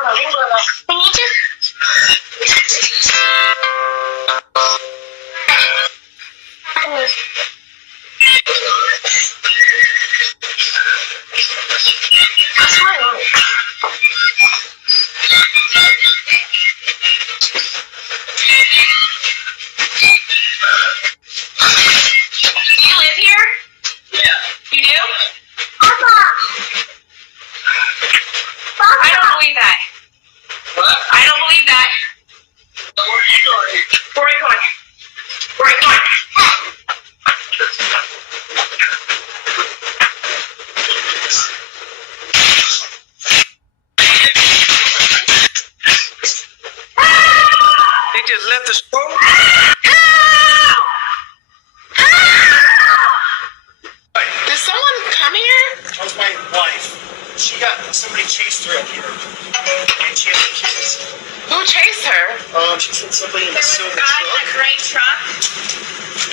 doorbell. We need to. What's going on? Do you live here? Yeah. You do? Papa! Papa! I don't believe that. What? I don't believe that. Where are you going? Rory, come on. Rory, come on. They just left the store? Did someone come here? That was my wife. Somebody chased her up here. And she had the kids. Who chased her? She said somebody in There the was silver a guy in a truck. gray truck,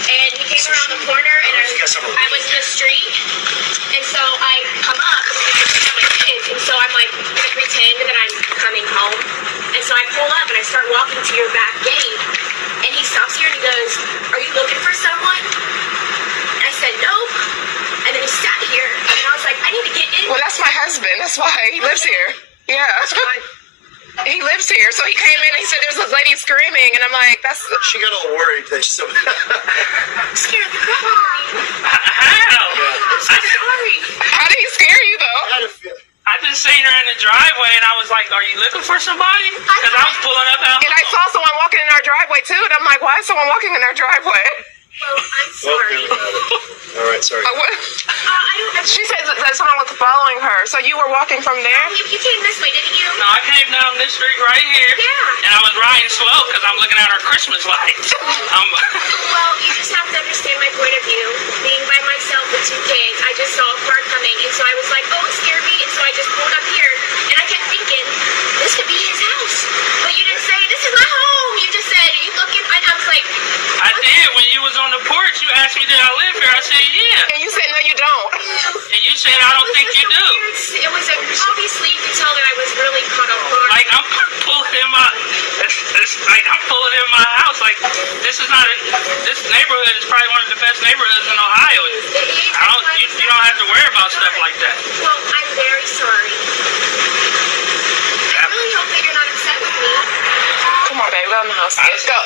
and he came around the corner, and I was in the street, and so I come up because I have my kids, and so I'm like, I pretend that I'm coming home, and so I pull up and I start walking to your back gate, and he stops here and he goes, "Are you looking for someone?" And I said, "Nope," and then he sat here, and I was like, "I need to get in." Well, that's my husband. That's why he lives here. Yeah. He lives here, so he came in and he said there's a lady screaming, and I'm like, that's... She got all worried that she... I'm scared the crap out of me. How? I'm so sorry. How did he scare you, though? I had a feeling. I just seen her in the driveway and I was like, are you looking for somebody? Because I was pulling up out. And I saw someone walking in our driveway, too, and I'm like, why is someone walking in our driveway? Well, I'm sorry. All right, sorry. What? I don't. She said that someone was following her, so you were walking from there? You came this way, didn't you? No, I came down this street right here. Yeah. And I was riding slow because I'm looking at our Christmas lights. Well, you just have to understand my point of view. Being by myself with two kids, I just saw a car coming, and so I was like, oh, it scared me, and so I just pulled up here, and I kept thinking, this could be his house. But you didn't say, this is my home. You just said, are you looking? And I was like, I did. When you was on the porch, you asked me, did I live here? I said, yeah. And you said, no, you don't. And you said, I don't think you do. It was obviously you could tell that I was really caught off guard. Like, I'm pulling in my, it's like I'm pulling in my house. Like, this neighborhood is probably one of the best neighborhoods in Ohio. You don't have to worry about stuff like that. Well, I'm very sorry. I really hope that you're not upset with me. Come on, baby, go in the house. Let's go.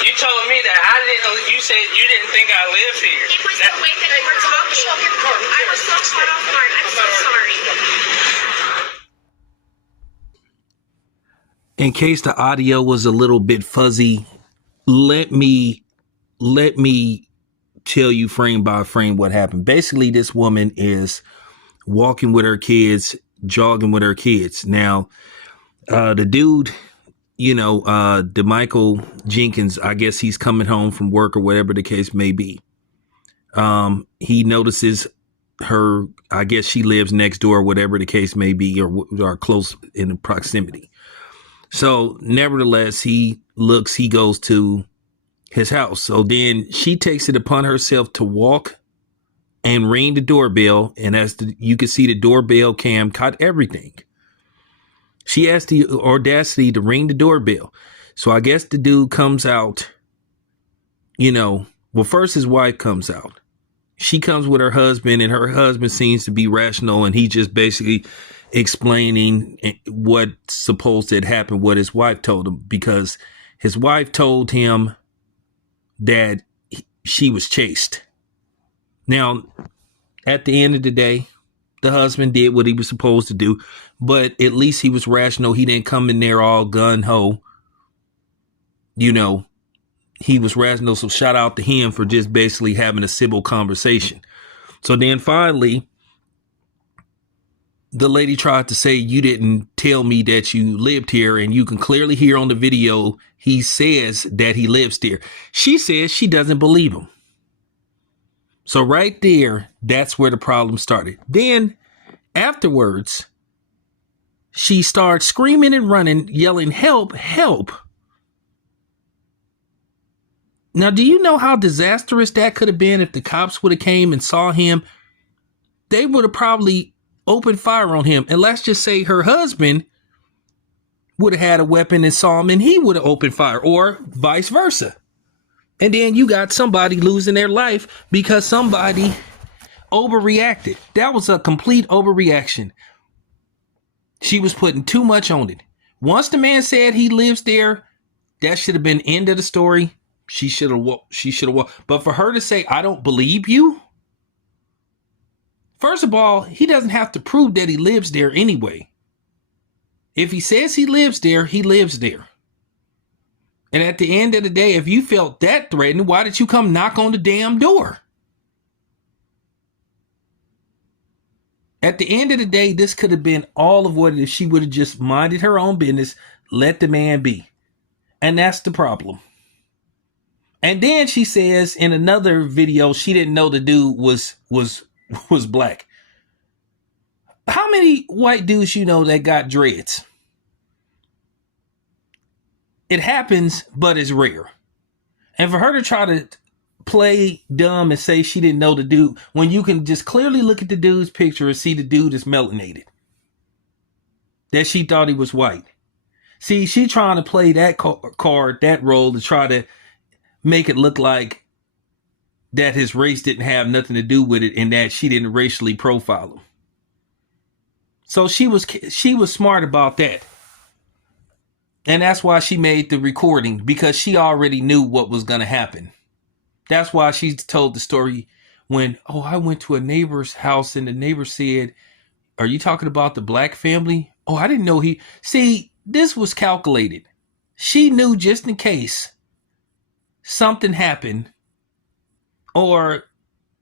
You told me that you said you didn't think I lived here. It was the way that you were talking. I was so caught off guard. I'm so sorry. In case the audio was a little bit fuzzy, let me tell you frame by frame what happened. Basically, this woman is walking with her kids, jogging with her kids. Now, the dude, DeMichael Jenkins, I guess he's coming home from work or whatever the case may be. He notices her, I guess she lives next door, whatever the case may be, or close in proximity. So nevertheless, he goes to his house. So then she takes it upon herself to walk and ring the doorbell. And you can see the doorbell cam caught everything. She has the audacity to ring the doorbell. So I guess the dude comes out, first his wife comes out. She comes with her husband, and her husband seems to be rational, and he just basically explaining what's supposed to have happened, what his wife told him, because his wife told him that she was chased. Now, at the end of the day, the husband did what he was supposed to do, but at least he was rational. He didn't come in there all gun-ho. He was rational, so shout out to him for just basically having a civil conversation. So then finally, the lady tried to say, you didn't tell me that you lived here, and you can clearly hear on the video, he says that he lives there. She says she doesn't believe him. So right there, that's where the problem started. Then afterwards, she started screaming and running, yelling, help, help. Now, do you know how disastrous that could have been if the cops would have came and saw him? They would have probably opened fire on him. And let's just say her husband would have had a weapon and saw him and he would have opened fire, or vice versa. And then you got somebody losing their life because somebody overreacted. That was a complete overreaction. She was putting too much on it. Once the man said he lives there, that should have been end of the story. She should have. But for her to say, I don't believe you. First of all, he doesn't have to prove that he lives there anyway. If he says he lives there, he lives there. And at the end of the day, if you felt that threatened, why did you come knock on the damn door? At the end of the day, this could have been all of what it is. She would have just minded her own business, let the man be. And that's the problem. And then she says in another video, she didn't know the dude was black. How many white dudes you know that got dreads? It happens, but it's rare. And for her to try to play dumb and say she didn't know the dude, when you can just clearly look at the dude's picture and see the dude is melanated, that she thought he was white. See, she trying to play that card, that role, to try to make it look like that his race didn't have nothing to do with it and that she didn't racially profile him. So she was smart about that. And that's why she made the recording, because she already knew what was going to happen. That's why she told the story when, I went to a neighbor's house and the neighbor said, are you talking about the black family? Oh, I didn't know he... See, this was calculated. She knew just in case something happened or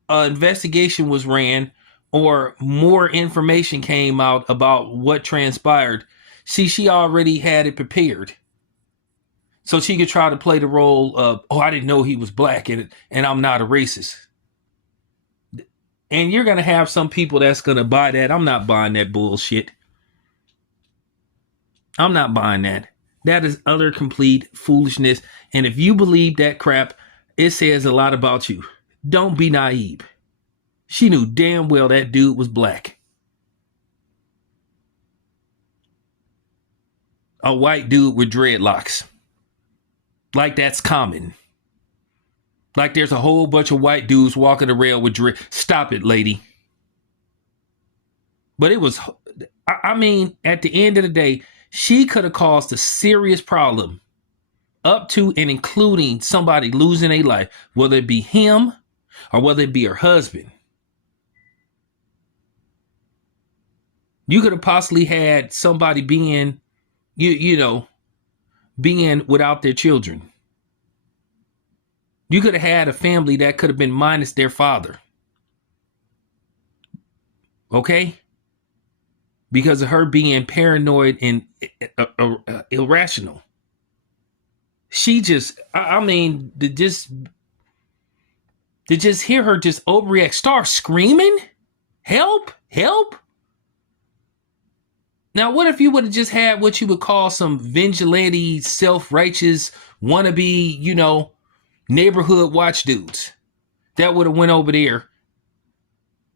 an investigation was ran or more information came out about what transpired. See, she already had it prepared. So she could try to play the role of, I didn't know he was black and I'm not a racist. And you're going to have some people that's going to buy that. I'm not buying that bullshit. I'm not buying that. That is utter complete foolishness. And if you believe that crap, it says a lot about you. Don't be naive. She knew damn well that dude was black. A white dude with dreadlocks. Like that's common. Like there's a whole bunch of white dudes walking around with dread. Stop it, lady. But it was, I mean, at the end of the day, she could have caused a serious problem up to and including somebody losing a life, whether it be him or whether it be her husband. You could have possibly had somebody being, being without their children. You could have had a family that could have been minus their father. Okay? Because of her being paranoid and irrational. She just, to just hear her just overreact, start screaming, help. Now, what if you would have just had what you would call some vigilante, self-righteous, wannabe, neighborhood watch dudes that would have went over there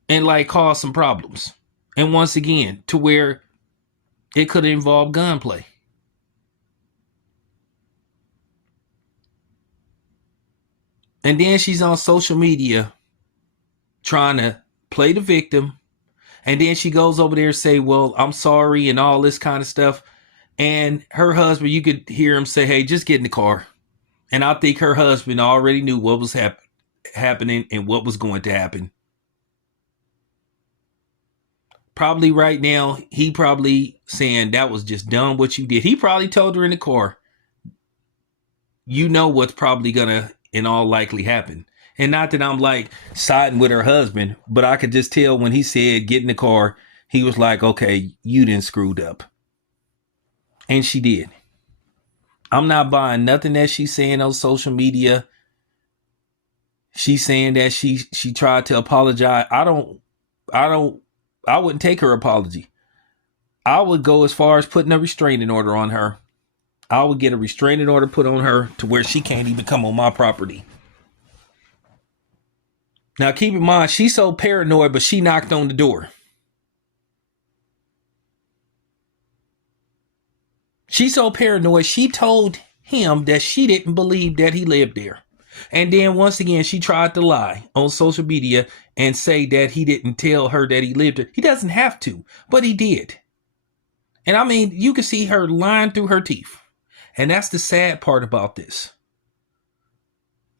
and caused some problems. And once again, to where it could have involved gunplay. And then she's on social media trying to play the victim. And then she goes over there and say, well, I'm sorry and all this kind of stuff. And her husband, you could hear him say, hey, just get in the car. And I think her husband already knew what was happening and what was going to happen. Probably right now, he probably saying that was just dumb what you did. He probably told her in the car, you know what's probably going to in all likely happen. And not that I'm siding with her husband, but I could just tell when he said get in the car, he was like, okay, you done screwed up. And she did. I'm not buying nothing that she's saying on social media. She's saying that she tried to apologize. I wouldn't take her apology. I would go as far as putting a restraining order on her. I would get a restraining order put on her to where she can't even come on my property. Now, keep in mind, she's so paranoid, but she knocked on the door. She's so paranoid, she told him that she didn't believe that he lived there. And then once again, she tried to lie on social media and say that he didn't tell her that he lived there. He doesn't have to, but he did. And I mean, you can see her lying through her teeth. And that's the sad part about this.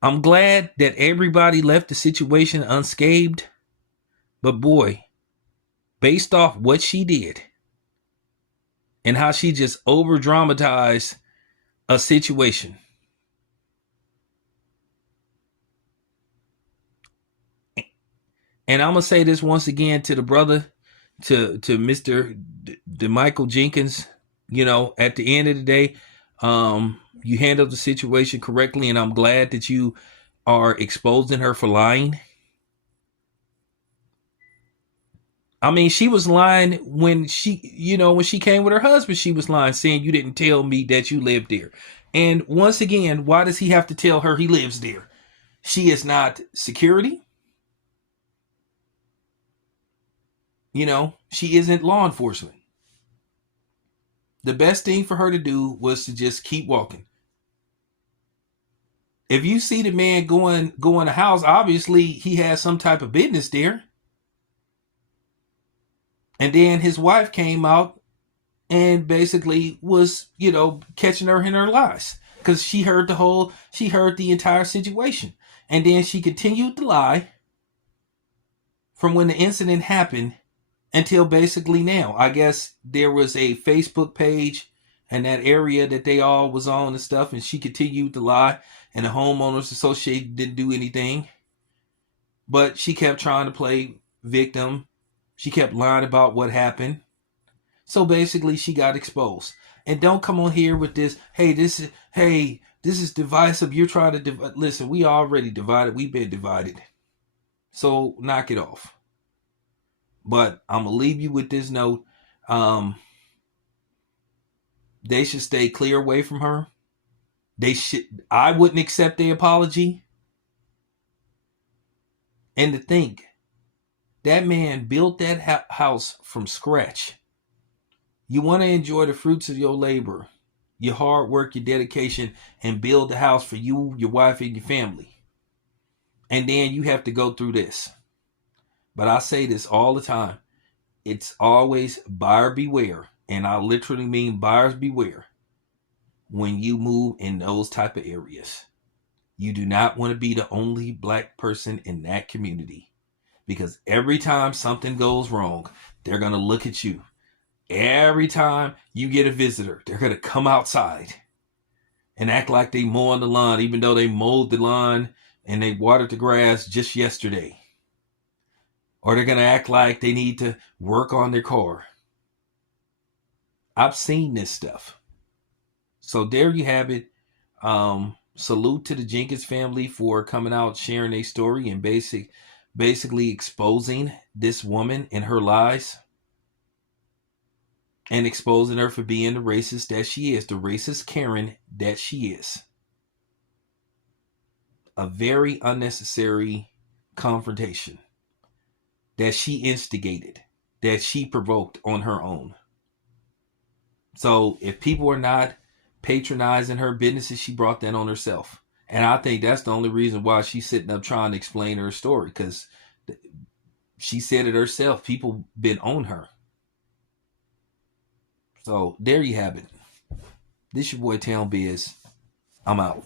I'm glad that everybody left the situation unscathed. But boy, based off what she did and how she just over dramatized a situation. And I'm going to say this once again to the brother, to Mr. Michael Jenkins, you know, at the end of the day, you handled the situation correctly, and I'm glad that you are exposing her for lying. I mean, she was lying when she, you know, when she came with her husband, she was lying, saying you didn't tell me that you lived there. And once again, why does he have to tell her he lives there? She is not security. You know, she isn't law enforcement. The best thing for her to do was to just keep walking. If you see the man going to the house, obviously he has some type of business there. And then his wife came out and basically was, you know, catching her in her lies. Because she heard the entire situation. And then she continued to lie from when the incident happened until basically now. I guess there was a Facebook page in that area that they all was on and stuff, and she continued to lie, and the homeowners association didn't do anything. But she kept trying to play victim. She kept lying about what happened. So basically she got exposed. And don't come on here with this, this is divisive. You're trying to divide. Listen, we already divided. We've been divided. So knock it off. But I'm going to leave you with this note. They should stay clear away from her. I wouldn't accept the apology. And to think, that man built that house from scratch. You want to enjoy the fruits of your labor, your hard work, your dedication, and build the house for you, your wife, and your family. And then you have to go through this. But I say this all the time. It's always buyer beware. And I literally mean buyers beware when you move in those type of areas. You do not want to be the only black person in that community. Because every time something goes wrong, they're going to look at you. Every time you get a visitor, they're going to come outside and act like they mowing the lawn, even though they mowed the lawn and they watered the grass just yesterday. Or they're going to act like they need to work on their car. I've seen this stuff. So there you have it. Salute to the Jenkins family for coming out, sharing their story, and basically exposing this woman and her lies. And exposing her for being the racist that she is. The racist Karen that she is. A very unnecessary confrontation that she instigated, that she provoked on her own. So if people are not patronizing her businesses, she brought that on herself. And I think that's the only reason why she's sitting up trying to explain her story, because she said it herself. People been on her. So there you have it. This your boy Town Biz. I'm out.